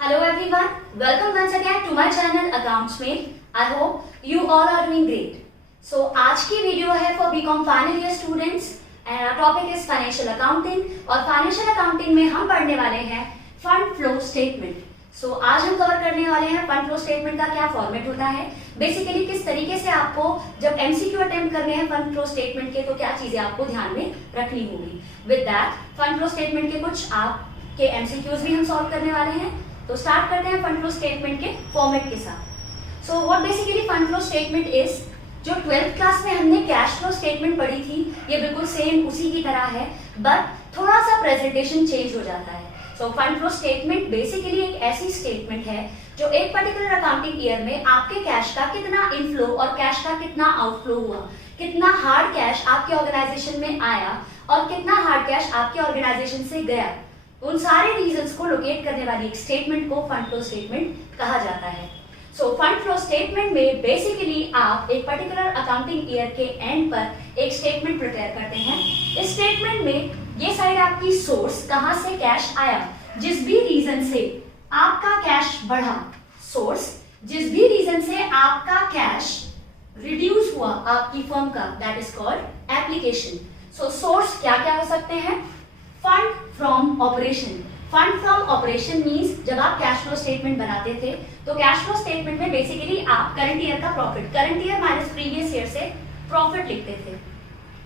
Hello everyone, welcome once again to my channel Accountsmate. I hope you all are doing great. So आज की video है for BCom final year students and our topic is financial accounting और financial accounting में हम पढ़ने वाले हैं fund flow statement. सो आज हम कवर करने वाले हैं फंड फ्लो स्टेटमेंट का क्या फॉर्मेट होता है, बेसिकली किस तरीके से आपको जब एमसीक्यू अटेम्प्ट करने हैं फंड फ्लो स्टेटमेंट के तो क्या चीजें आपको ध्यान में रखनी होगी. With that fund flow statement के कुछ आपके एमसीक्यूज भी हम सॉल्व करने वाले हैं. तो स्टार्ट करते हैं फंड फ्लो स्टेटमेंट के फॉर्मेट के साथ. So what basically fund flow statement is, जो 12th क्लास में हमने कैश फ्लो स्टेटमेंट पढ़ी थी ये बिल्कुल सेम उसी की तरह है, बट थोड़ा सा प्रेजेंटेशन चेंज हो जाता है. So fund flow statement basically एक ऐसी स्टेटमेंट है जो एक पर्टिकुलर अकाउंटिंग ईयर में आपके कैश का कितना इनफ्लो और कैश का कितना आउटफ्लो हुआ, कितना हार्ड कैश आपके ऑर्गेनाइजेशन में आया और कितना हार्ड कैश आपके ऑर्गेनाइजेशन से गया, उन सारे रीजंस को लोकेट करने वाली एक स्टेटमेंट को फंड फ्लो स्टेटमेंट कहा जाता है. सो फंड फ्लो स्टेटमेंट में बेसिकली आप एक पर्टिकुलर अकाउंटिंग ईयर के एंड पर एक स्टेटमेंट प्रिपेयर करते हैं. इस स्टेटमेंट में ये साइड आपकी सोर्स, कहां से कैश आया, जिस भी रीजन से आपका कैश बढ़ा, सोर्स जिस भी रीजन से आपका कैश रिड्यूस हुआ आपकी फर्म का, that is called application. So source क्या क्या हो सकते हैं? Fund from operation. Fund from operation means जब आप कैश फ्लो स्टेटमेंट बनाते थे तो कैश फ्लो स्टेटमेंट में बेसिकली आप करंट ईयर का profit, current year minus previous year से प्रॉफिट लिखते थे.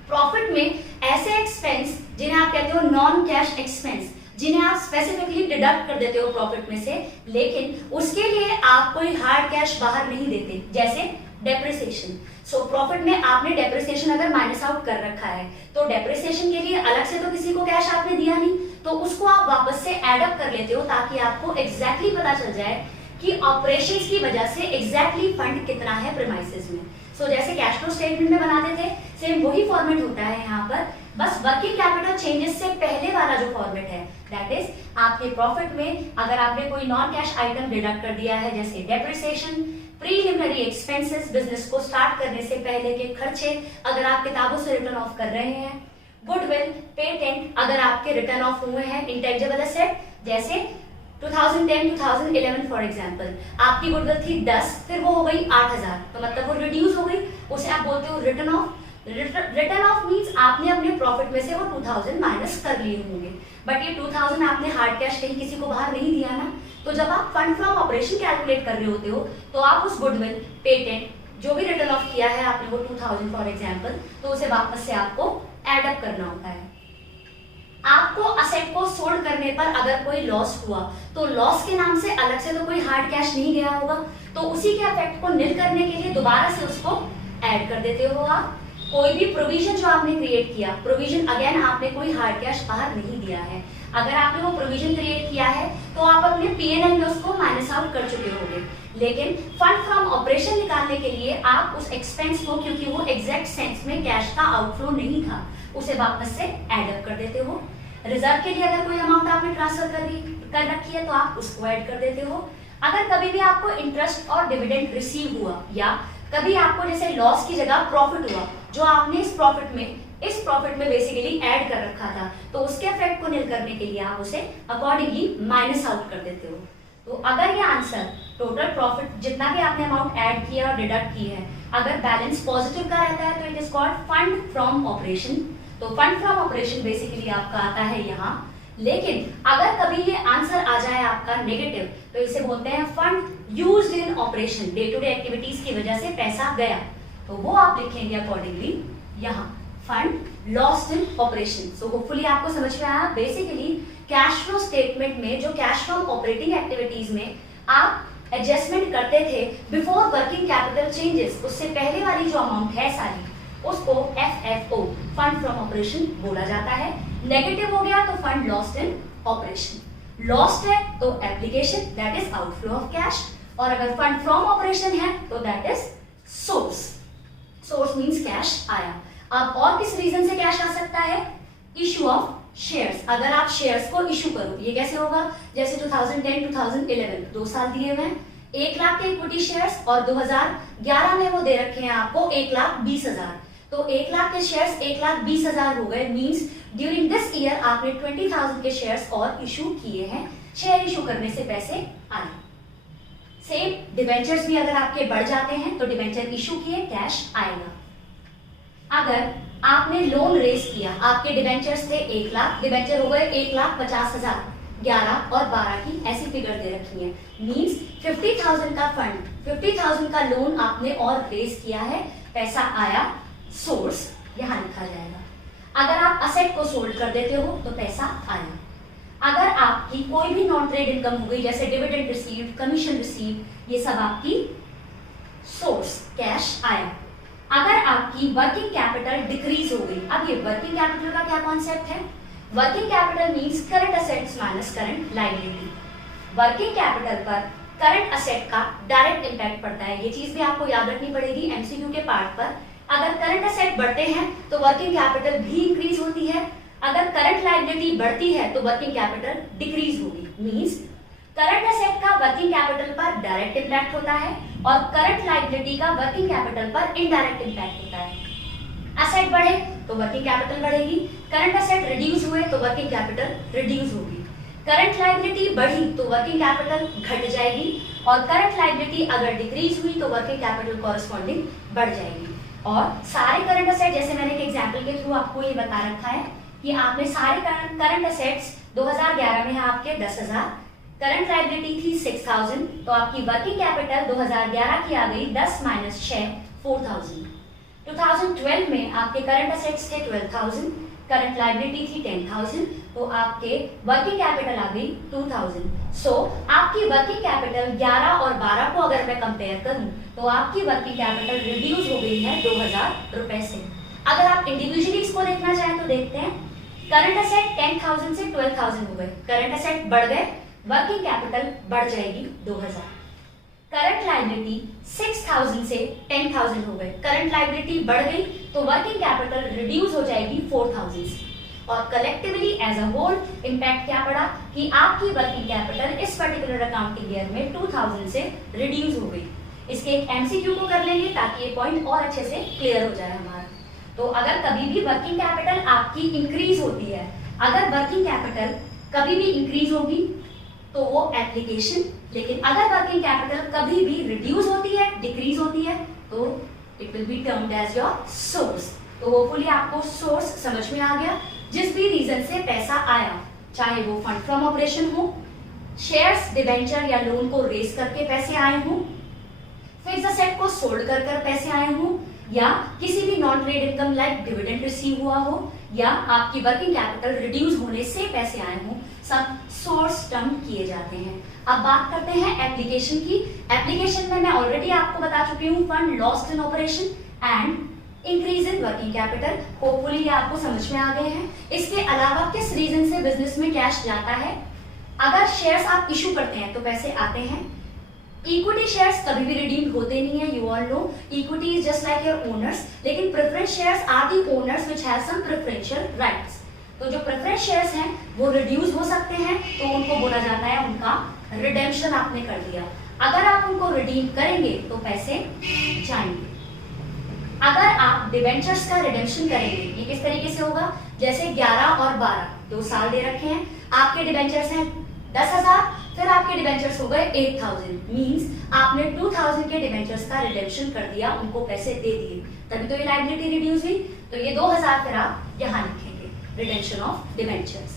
प्रॉफिट में ऐसे एक्सपेंस जिन्हें आप कहते हो नॉन कैश एक्सपेंस, जिन्हें आप स्पेसिफिकली डिडक्ट कर देते हो प्रॉफिट में से, लेकिन उसके लिए आप कोई हार्ड कैश बाहर नहीं देते, जैसे डेप्रिसिएशन. सो प्रॉफिट में आपने डेप्रिसिएशन अगर माइनस आउट कर रखा है तो डेप्रिसिएशन के लिए अलग से तो किसी को कैश आपने दिया नहीं, तो उसको आप वापस से एड अप कर लेते हो ताकि आपको एग्जैक्टली पता चल जाए कि ऑपरेशंस की वजह से एग्जैक्टली फंड कितना है प्रीमाइसेस में. सो जैसे कैश फ्लो स्टेटमेंट में बनाते थे सेम वही फॉर्मेट होता है यहाँ पर, बस वर्किंग कैपिटल चेंजेस से पहले वाला जो फॉर्मेट है दैट इज आपके प्रॉफिट में अगर आपने कोई नॉन कैश आइटम डिडक्ट कर दिया है जैसे डेप्रिसिएशन, प्रीलिमिनरी एक्सपेंसेस, बिजनेस को स्टार्ट करने से पहले के खर्चे अगर आप किताबों से रिटर्न ऑफ कर रहे हैं, गुडविल, पेटेंट अगर आपके रिटर्न ऑफ हुए हैं, इंटेंजिबल एसेट जैसे 2010-2011 फॉर एग्जांपल आपकी गुडविल थी 10, फिर वो हो गई 8000, तो मतलब वो रिड्यूस हो गई, उसे आप बोलते हो return of. Return of means आपने अपने प्रॉफिट में से वो 2000 माइनस कर लिए होंगे, बट ये 2000 आपने हार्ड कैश कहीं किसी को बाहर नहीं दिया ना. तो जब आप फंड फ्रॉम ऑपरेशन कैलकुलेट कर रहे होते हो तो आप उस गुडविल, पेटेंट जो भी रिटर्न ऑफ किया है आपने वो 2000 फॉर एग्जांपल, तो उसे वापस से आपको एड अप करना होता है. आपको असेट को सोल्ड करने पर अगर कोई लॉस हुआ तो लॉस के नाम से अलग से तो कोई हार्ड कैश नहीं गया होगा, तो उसी के इफेक्ट को निल करने के लिए दोबारा से उसको ऐड कर देते हो आप. कोई भी प्रोविजन जो आपने क्रिएट किया, प्रोविजन अगेन आपने कोई हार्ड कैश बाहर नहीं दिया है, अगर आपने वो प्रोविजन क्रिएट किया है तो आप अपने पीएनएल में उसको माइनस आउट कर चुके होंगे, लेकिन फंड फ्रॉम ऑपरेशन निकालने के लिए आप उस एक्सपेंस को, क्योंकि वो एग्जैक्ट सेंस में कैश का आउटफ्लो नहीं था, उसे वापस से एड अप कर देते हो. रिजर्व के लिए अगर कोई अमाउंट आपने ट्रांसफर कर रखी है तो आप उसको ऐड कर देते हो. अगर कभी भी आपको इंटरेस्ट और डिविडेंड रिसीव हुआ या कभी आपको जैसे लॉस की जगह प्रॉफिट हुआ जो आपने इस प्रॉफिट में बेसिकली ऐड कर रखा था, तो उसके इफेक्ट को निल करने के लिए आप उसे अकॉर्डिंगली माइनस आउट कर देते हो. तो अगर ये आंसर टोटल प्रॉफिट जितना भी आपने अमाउंट ऐड किया और डिडक्ट की है अगर बैलेंस पॉजिटिव का रहता है तो it is called fund from operation. तो फंड फ्रॉम ऑपरेशन बेसिकली आपका आता है यहाँ, लेकिन अगर कभी ये आंसर आ जाए आपका नेगेटिव तो इसे बोलते हैं fund used in operation, day to day activities की वजह से पैसा गया, तो वो आप लिखेंगे अकॉर्डिंगली यहाँ fund lost in operation. So hopefully आपको समझ में आया. बेसिकली कैश फ्लो स्टेटमेंट में जो कैश फ्रॉम ऑपरेटिंग एक्टिविटीज में आप एडजस्टमेंट करते थे बिफोर वर्किंग कैपिटल चेंजेस, उससे पहले वाली जो अमाउंट है सारी उसको FFO फंड फ्रॉम ऑपरेशन बोला जाता है. नेगेटिव हो गया तो fund lost in operation, lost है तो application that is outflow of cash, और अगर फंड फ्रॉम ऑपरेशन है तो that is source. Source means cash आया. अब और किस रीजन से कैश आ सकता है? Issue of shares. अगर आप शेयर्स को इशू करो, ये कैसे होगा? जैसे 2010-2011 2 साल दिए हुए हैं, 1 लाख के इक्विटी शेयर्स और 2011 में वो दे रखे हैं आपको 1,20,000, तो 1 लाख के शेयर्स 1,20,000 हो गए. मींस ड्यूरिंग दिस ईयर आपने 20,000 के शेयर्स और इशू किए हैं, शेयर इशू करने से पैसे आए। सेम डिबेंचर्स भी अगर आपके बढ़ जाते हैं तो डिबेंचर इशू किए, कैश आएगा। अगर आपने लोन रेज किया, आपके डिबेंचर्स थे 1 लाख, डिबेंचर हो गए 1,50,000, 11 और 12 की ऐसी फिगर दे रखी है। मींस 50,000 का फंड, 50,000 का लोन आपने और रेज किया है, पैसा आया, सोर्स यहां लिखा जाएगा। अगर आप असेट को सोल्ड कर देते हो तो पैसा आया। अगर आपकी कोई भी नॉन ट्रेड इनकम हो गई, जैसे डिविडेंड रिसीव्ड, कमीशन रिसीव्ड, ये सब आपकी सोर्स कैश आया। अगर आपकी वर्किंग कैपिटल डिक्रीज हो गई, अब ये वर्किंग कैपिटल का क्या कॉन्सेप्ट है? Working capital means current assets minus current liability. Working capital पर करंट असेट का डायरेक्ट इंपैक्ट पड़ता है, ये चीज भी आपको याद रखनी पड़ेगी एमसीक्यू के पार्ट पर। अगर करंट असेट बढ़ते हैं तो वर्किंग कैपिटल भी इंक्रीज होती है, अगर करंट लायबिलिटी बढ़ती है तो वर्किंग कैपिटल डिक्रीज होगी। मींस करंट असेट का वर्किंग कैपिटल पर डायरेक्ट इंपैक्ट होता है और करंट लायबिलिटी का वर्किंग कैपिटल पर इनडायरेक्ट इंपैक्ट होता है। असेट बढ़े तो वर्किंग कैपिटल बढ़ेगी, करंट असेट रिड्यूस हुए तो वर्किंग कैपिटल रिड्यूस होगी। करंट लायबिलिटी बढ़ी तो वर्किंग कैपिटल घट जाएगी और करंट लायबिलिटी अगर डिक्रीज हुई तो वर्किंग कैपिटल कॉरस्पॉन्डिंग बढ़ जाएगी। और सारे करंट असेट, जैसे मैंने एक एग्जांपल के थ्रू आपको ये बता रखा है कि आपने सारे करंट असेट्स 2011 में है आपके 10,000, करंट लायबिलिटी थी 6,000, तो आपकी वर्किंग कैपिटल 2011 की आ गई 10 माइनस 6 4,000। 2012 में आपके करंट असेट्स थे 12,000, करंट लायबिलिटी थी 10,000, तो आपके वर्किंग कैपिटल आ गई 2,000। सो आपकी वर्किंग कैपिटल 11 और 12 को अगर मैं कंपेयर करूं तो आपकी वर्किंग कैपिटल रिड्यूस हो गई है 2,000 रुपए से। अगर आप इंडिविजुअली इसको देखना चाहें तो देखते हैं, करंट असेट 10,000 से 12,000 हो गए, करंट असेट बढ़ गए, वर्किंग कैपिटल बढ़ जाएगी 2,000। करंट लायबिलिटी 6,000 से 10,000 हो गए, करंट लायबिलिटी बढ़ गई तो वर्किंग कैपिटल रिड्यूस हो जाएगी 4,000 से। और collectively as a whole impact क्या पड़ा कि आपकी वर्किंग कैपिटल इस पर्टिकुलर अकाउंटिंग ईयर में 2,000 से रिड्यूस हो गई। इसके एक एमसीक्यू को कर लेंगे ताकि ये पॉइंट और अच्छे से क्लियर हो जाए हमारा। तो अगर कभी भी वर्किंग कैपिटल आपकी इंक्रीज होती है, अगर वर्किंग कैपिटल कभी भी इंक्रीज होगी तो वो एप्लीकेशन, लेकिन अगर वर्किंग कैपिटल कभी भी रिड्यूस होती है, डिक्रीज होती है, तो it will be termed as your source. तो होपफुली आपको सोर्स समझ में आ गया। जिस भी रीजन से पैसा आया, चाहे वो फंड फ्रॉम ऑपरेशन हो, शेयर्स, डिबेंचर या लोन को रेज करके पैसे आए हों, फिक्स्ड असेट को सोल्ड कर पैसे आए हों, या किसी भी non trade income like dividend receive हुआ हो, या आपकी वर्किंग कैपिटल रिड्यूस होने से पैसे आए हों, सब सोर्स टर्म किए जाते हैं। अब बात करते हैं एप्लीकेशन की। एप्लीकेशन में मैं ऑलरेडी आपको बता चुकी हूँ, fund lost in operation and increase in working capital. Hopefully ये आपको समझ में आ गए हैं। इसके अलावा किस रीजन से बिजनेस में कैश जाता है? अगर शेयर्स आप इशू करते हैं तो पैसे आते हैं। इक्विटी शेयर्स कभी भी रिडीम्ड होते नहीं है, you all know. Equity is just like your owners, लेकिन preference shares are the owners which have some preferential rights. तो जो प्रेफरेंस शेयर्स हैं वो रिड्यूस हो सकते हैं, तो उनको बोला जाता है उनका रिडेम्पशन आपने कर दिया। अगर आप उनको रिडीम करेंगे तो पैसे जाएंगे। अगर आप डिबेंचर्स का रिडेम्पशन करेंगे, ये किस तरीके से होगा? जैसे 11 और 12 2 साल दे रखे हैं, आपके डिबेंचर्स हैं 10,000, फिर आपके डिबेंचर्स हो गए 8,000। मींस आपने 2,000 के डिबेंचर्स का रिडेम्पशन कर दिया, उनको पैसे दे दिए, तभी तो ये लायबिलिटी रिड्यूस हुई। तो ये 2,000 फिर आप यहाँ लिखेंगे, redemption of debentures.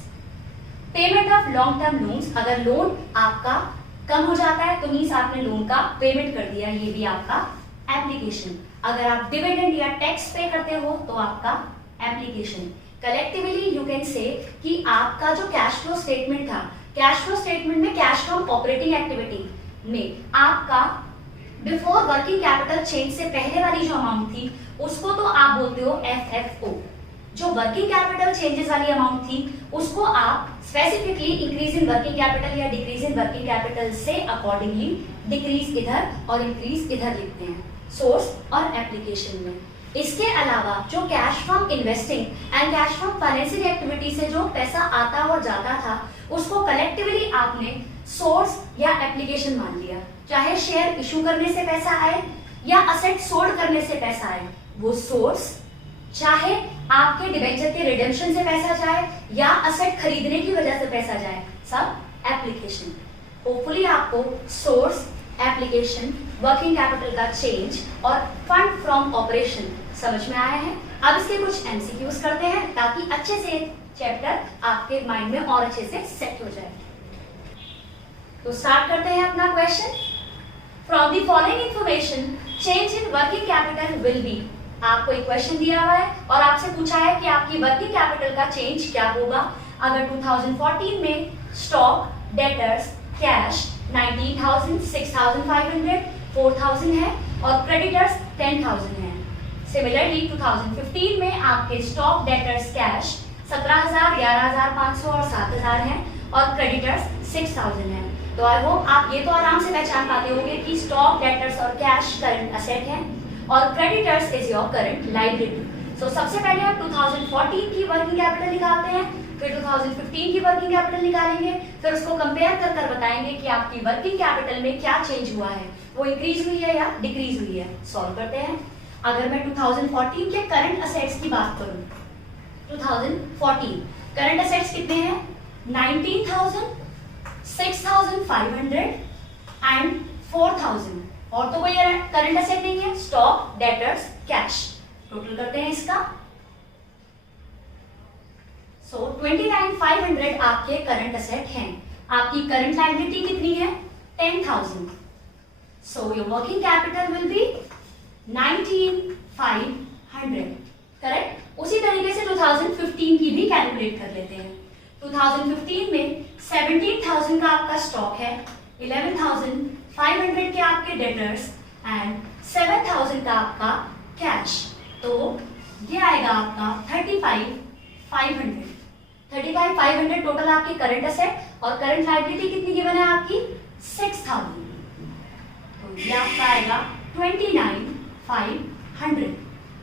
Payment of long term loans, अगर लोन आपका कम हो जाता है तो मींस आपने लोन का पेमेंट कर दिया, ये भी आपका एप्लीकेशन। अगर आप डिविडेंड या टैक्स पे करते हो तो आपका application. Collectively you can say कि आपका जो कैश फ्लो स्टेटमेंट था, कैश फ्लो स्टेटमेंट में कैश फ्रॉम ऑपरेटिंग एक्टिविटी में आपका बिफोर वर्किंग कैपिटल चेंज से पहले वाली जो अमाउंट थी उसको तो आप बोलते हो एफएफओ। जो वर्किंग कैपिटल चेंजेस वाली अमाउंट थी उसको आप specifically increase in working capital या डिक्रीज इन वर्किंग कैपिटल से अकॉर्डिंगली डिक्रीज इधर और इंक्रीज इधर लिखते हैं सोर्स और एप्लीकेशन में। इसके अलावा जो cash from investing and cash from financing activity से जो पैसा आता और जाता था उसको कलेक्टिवली आपने सोर्स या एप्लीकेशन मान लिया। चाहे शेयर इशू करने से पैसा आए या असेट सोल्ड करने से पैसा आए वो सोर्स, चाहे आपके डिबेंचर के रिडेम्पशन से पैसा जाए या असेट खरीदने की वजह से पैसा जाए सब एप्लीकेशन। होपफुली आपको सोर्स, एप्लीकेशन, वर्किंग कैपिटल का चेंज और फंड फ्रॉम ऑपरेशन समझ में आया है। अब इसके कुछ एमसीक्यूज करते हैं ताकि अच्छे से चैप्टर आपके माइंड में और अच्छे से सेट हो जाए। तो स्टार्ट करते हैं अपना question. From the following information change in working capital will be. आपको एक क्वेश्चन दिया हुआ है और आपसे पूछा है कि आपकी वर्किंग कैपिटल का चेंज क्या होगा अगर 2014 में स्टॉक, डेटर्स, कैश 19,000, 6,500, 4,000 है और क्रेडिटर्स 10,000 है। सिमिलरली 2015 में आपके स्टॉक, डेटर्स, कैश 17,000, 11,500 और 7,000 है और क्रेडिटर्स 6,000 है। तो आई होप आप ये तो आराम से पहचान पाते होंगे कि स्टॉक, डेटर्स और कैश करंट असेट है और creditors is your current liability. So सबसे पहले हम 2014 की वर्किंग कैपिटल निकालते हैं, फिर 2015 की वर्किंग कैपिटल निकालेंगे, फिर उसको कंपेयर कर कर बताएंगे कि आपकी वर्किंग कैपिटल में क्या चेंज हुआ है, वो इंक्रीज हुई है या डिक्रीज हुई है। सॉल्व करते हैं। अगर मैं 2014 के करंट असेट्स की बात करूं, 2014 करंट असेट्स कितने हैं? 19,000, 6,500 एंड 4,000। और तो कोई करंट असेट नहीं है, स्टॉक, डेटर्स, कैश। टोटल करते हैं इसका। सो 29,500 आपके करंट असेट हैं। आपकी करंट लायबिलिटी कितनी है? 10,000। So your working capital will be 19,500। Correct. उसी तरीके से 2015 की भी कैलकुलेट कर लेते हैं। 2015 में 17,000 का आपका स्टॉक है, 11,500 के आपके डेटर्स एंड 7,000 का आपका कैश। तो ये आएगा आपका 35,500। 35,500 टोटल आपकी करंट असेट और करंट लायबिलिटी कितनी गिवन है आपकी? 6,000। तो ये आपका आएगा 29,500।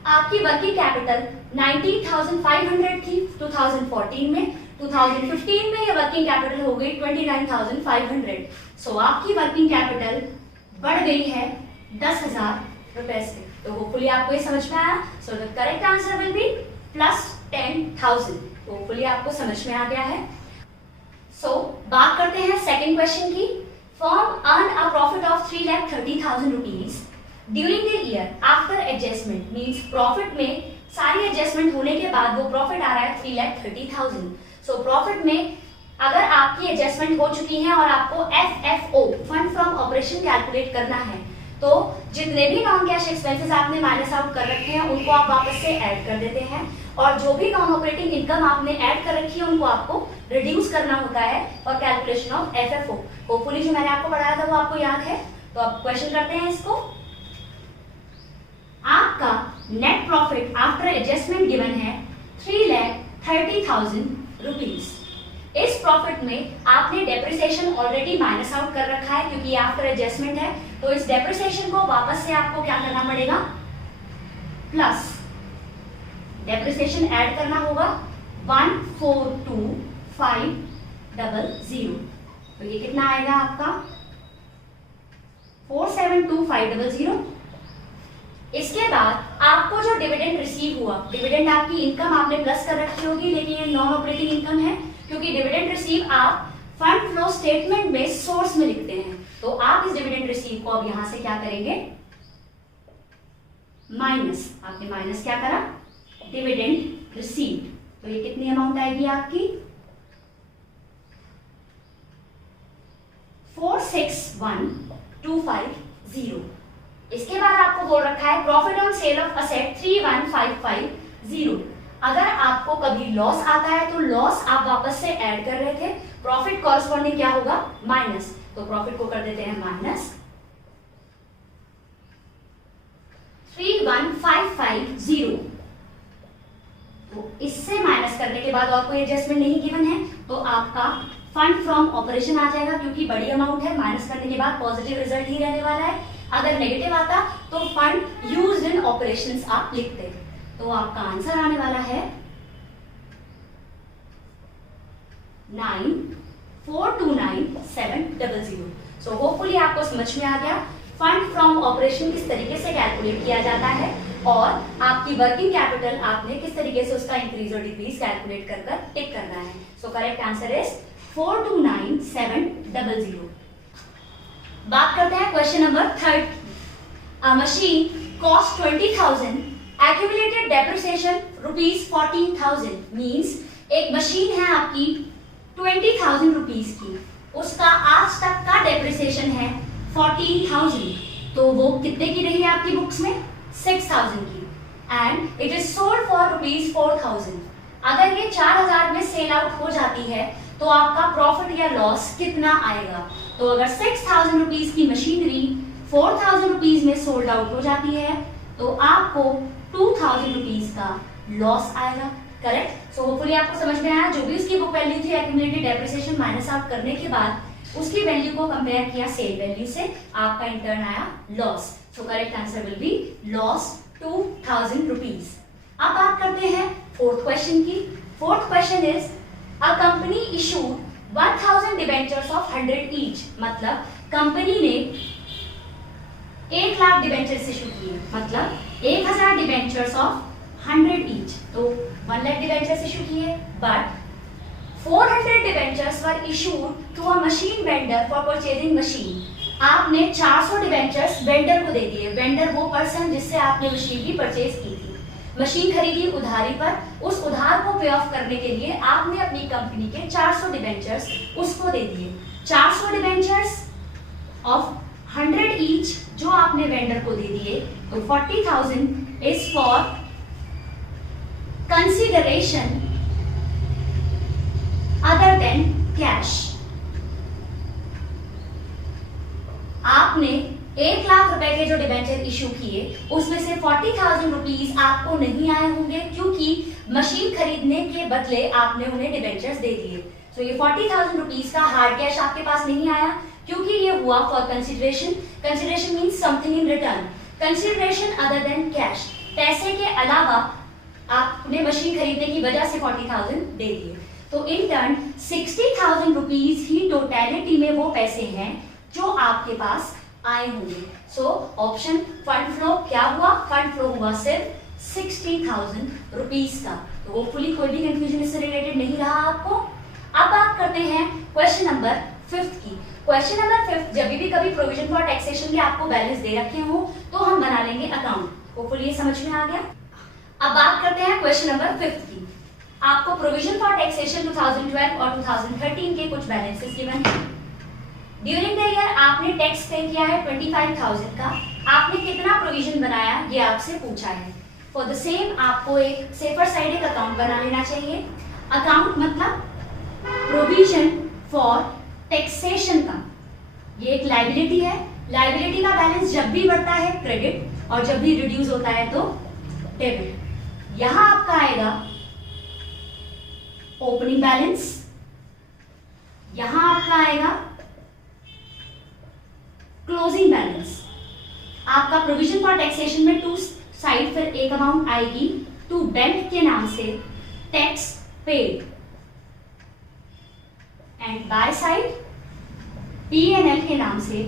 आपकी वर्किंग कैपिटल 19,500 थी 2014 में, 2015 में ये वर्किंग कैपिटल हो गई 29,500। सो आपकी वर्किंग कैपिटल बढ़ गई है 10,000 रुपए से। तो होपफुली आपको ये समझ में आया। So the correct answer will be plus 10,000। Hopefully आपको समझ में आ गया है। सो बात करते हैं सेकंड क्वेश्चन की। Firm earn a profit of 3,30,000 rupees during the year after adjustment. Means profit में सारी एडजस्टमेंट होने के बाद वो प्रॉफिट आ रहा है 3,30,000। सो प्रॉफिट में अगर आपकी एडजस्टमेंट हो चुकी है और आपको FFO fund from operation calculate करना है, तो जितने भी नॉन कैश एक्सपेंसेस आपने माइनस आउट कर रखे हैं उनको आप वापस से ऐड कर देते हैं और जो भी नॉन ऑपरेटिंग इनकम आपने ऐड कर रखी है उनको आपको रिड्यूस करना होता है for calculation of FFO। Hopefully जो मैंने आपको पढ़ाया था वो आपको याद है। तो अब क्वेश्चन करते हैं इसको। आपका net profit after adjustment given है 3,30,000 रुपीज। इस प्रॉफिट में आपने डेप्रिसिएशन ऑलरेडी माइनस आउट कर रखा है क्योंकि आफ्टर एडजस्टमेंट है, तो इस डेप्रिसिएशन को वापस से आपको क्या करना पड़ेगा? प्लस डेप्रिसिएशन ऐड करना होगा 142,500। तो ये कितना आएगा आपका? 472,500। इसके बाद आपको जो डिविडेंड रिसीव हुआ, डिविडेंड आपकी इनकम आपने प्लस कर रखी होगी लेकिन ये नॉन ऑपरेटिंग इनकम है क्योंकि डिविडेंड रिसीव आप फंड फ्लो स्टेटमेंट में सोर्स में लिखते हैं। तो आप इस डिविडेंड रिसीव को अब यहां से क्या करेंगे? माइनस। आपने माइनस क्या करा? Dividend receive. तो ये कितनी अमाउंट आएगी आपकी? 461,250। इसके बाद आपको बोल रखा है profit on sale of asset 31,550। अगर आपको कभी लॉस आता है तो लॉस आप वापस से ऐड कर रहे थे, प्रॉफिट कॉरस्पॉन्डिंग क्या होगा? माइनस। तो प्रॉफिट को कर देते हैं माइनस 31,550। तो इससे माइनस करने के बाद और कोई एडजस्टमेंट नहीं गिवन है तो आपका फंड फ्रॉम ऑपरेशन आ जाएगा क्योंकि बड़ी अमाउंट है, माइनस करने के बाद पॉजिटिव रिजल्ट ही रहने वाला है। अगर नेगेटिव आता तो फंड यूज्ड इन ऑपरेशंस आप लिखते। तो आपका आंसर आने वाला है 9,429,700। सो होपफुली आपको समझ में आ गया फंड फ्रॉम ऑपरेशन किस तरीके से कैलकुलेट किया जाता है और आपकी वर्किंग कैपिटल आपने किस तरीके से उसका इंक्रीज और डिक्रीज कैलकुलेट कर टिक करना है। So correct answer is 429700। बात करते हैं क्वेश्चन नंबर 3rd। अ machine cost 20,000, accumulated depreciation ₹14,000। Means एक मशीन है आपकी 20,000 रुपीज की, उसका आज तक का डेप्रिसिएशन है 14,000, तो वो कितने की रही है आपकी बुक्स में? 6,000 की। And it is sold for ₹4,000। अगर ये 4,000 में सेल आउट हो जाती है तो आपका प्रॉफिट या लॉस कितना आएगा? तो अगर 6,000 रुपीज की मशीनरी 4,000 रुपीज में सोल्ड आउट हो जाती है तो आपको 2,000 रुपीज का लॉस आएगा। करेक्ट? सो होपफुली आपको समझ में आया। जो भी उसकी बुक वैल्यू थी एक्यूमुलेटेड डेप्रिसिएशन माइनस आउट करने के बाद उसकी वैल्यू को कंपेयर किया सेल वैल्यू से, आपका इंटर्न आया loss. So correct answer will be loss 2,000 rupees. अब बात करते हैं 4th क्वेश्चन की। 4th question is a company issued 1,000 debentures of 100 each. मतलब कंपनी ने 1 लाख डिबेंचर्स इशू किए, मतलब 1,000 डिबेंचर्स ऑफ 100 ईच, तो 1 लाख डिबेंचर्स इशू किए। But 400 debentures were issued to a machine vendor for purchasing machine. आपने 400 डिबेंचर्स वेंडर को दे दिए। वेंडर वो पर्सन जिससे आपने मशीन की परचेज की थी, मशीन खरीदी उधारी पर। उस उधार को पे ऑफ करने के लिए आपने अपनी कंपनी के 400 डिबेंचर्स उसको दे दिए। 400 डिबेंचर्स ऑफ 100 ईच जो आपने वेंडर को दे दिए, तो 40,000 is for consideration other than cash. आपने 1 लाख रुपए के जो डिबेंचर इशू किए उसमें से 40,000 रुपीज आपको नहीं आए होंगे, क्योंकि मशीन खरीदने के बदले आपने उन्हें डिबेंचर्स दे दिए। सो ये 40,000 रुपीज का हार्ड कैश आपके पास नहीं आया, क्योंकि ये हुआ for consideration. Consideration means something in return, consideration other than cash. पैसे के अलावा आपने मशीन खरीदने की वजह से 40,000 दे दिए। तो in turn 60,000 rupees he totality में वो पैसे हैं जो आपके पास आए होंगे। सो ऑप्शन फंड फ्लो क्या हुआ? फंड फ्लो हुआ सिर्फ 60,000 रुपीज का। तो होपफुली कोई भी कंफ्यूजन इससे रिलेटेड नहीं रहा आपको। अब बात करते हैं क्वेश्चन नंबर 5th की। क्वेश्चन नंबर 5 जब भी कभी प्रोविजन फॉर टैक्सेशन के आपको बैलेंस दे रखे हो तो हम बना लेंगे अकाउंट। होपफुली ये समझ में आ गया। अब बात करते हैं क्वेश्चन नंबर 5 की। आपको प्रोविजन फॉर टैक्सेशन 2012 और 2013 के कुछ बैलेंसेस गिवन है। ड्यूरिंग द ईयर आपने टैक्स पे किया है 25,000 का। आपने कितना प्रोविजन बनाया ये आपसे पूछा है। फॉर द सेम आपको एक सेफर साइड एक अकाउंट बना लेना चाहिए। अकाउंट मतलब प्रोविजन फॉर टैक्सेशन का, ये एक लायबिलिटी है। लायबिलिटी का बैलेंस जब भी बढ़ता है क्रेडिट और जब भी रिड्यूस होता है तो डेबिट। यहां आपका आएगा ओपनिंग बैलेंस, यहां आपका आएगा क्लोजिंग बैलेंस। आपका प्रोविजन फॉर टैक्सेशन में टू साइड फिर एक अमाउंट आएगी टू बैंक के नाम से tax paid, and by side P&L के नाम से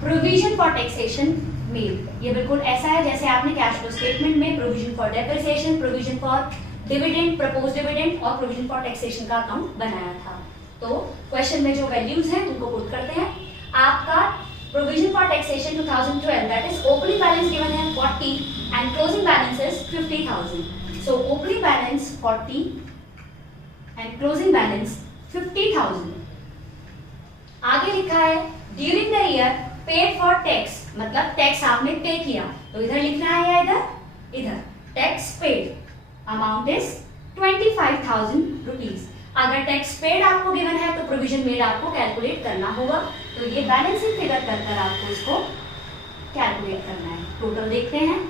प्रोविजन फॉर टैक्सेशन मेड। ये बिल्कुल ऐसा है जैसे आपने कैश फ्लो स्टेटमेंट में provision for depreciation, provision for dividend, propose dividend और प्रोविजन फॉर टैक्सेशन का अकाउंट बनाया था। तो क्वेश्चन में जो वैल्यूज हैं उनको पुट करते हैं। आपका provision for taxation 2012 that is opening balance given है 40 and closing balance is 50,000। So opening balance 40 and closing balance 50,000। आगे लिखा है during the year paid for tax, मतलब टैक्स आपने पे किया, तो इधर लिखना है या इधर? इधर tax paid amount is 25,000 rupees. अगर टैक्स पेड आपको गिवन है तो प्रोविजन मेड आपको कैलकुलेट करना होगा। तो ये बैलेंसिंग फिगर कर आपको इसको कैलकुलेट करना है। टोटल देखते हैं।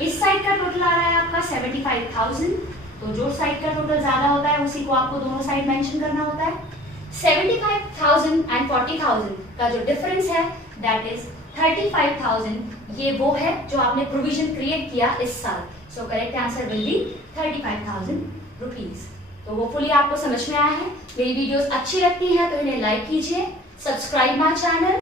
इस साइड का टोटल आ रहा है आपका 75,000, तो जो साइड का टोटल ज्यादा होता है उसी को आपको दोनों साइड मेंशन करना होता है। 75,000 एंड 40,000 का जो डिफरेंस है दैट इज 35,000। ये वो है जो आपने प्रोविजन क्रिएट किया इस साल। So correct answer will be 35,000 rupees. तो होपफुली आपको समझ में आया है। मेरी वीडियोस अच्छी लगती हैं तो इन्हें लाइक कीजिए, सब्सक्राइब माय चैनल।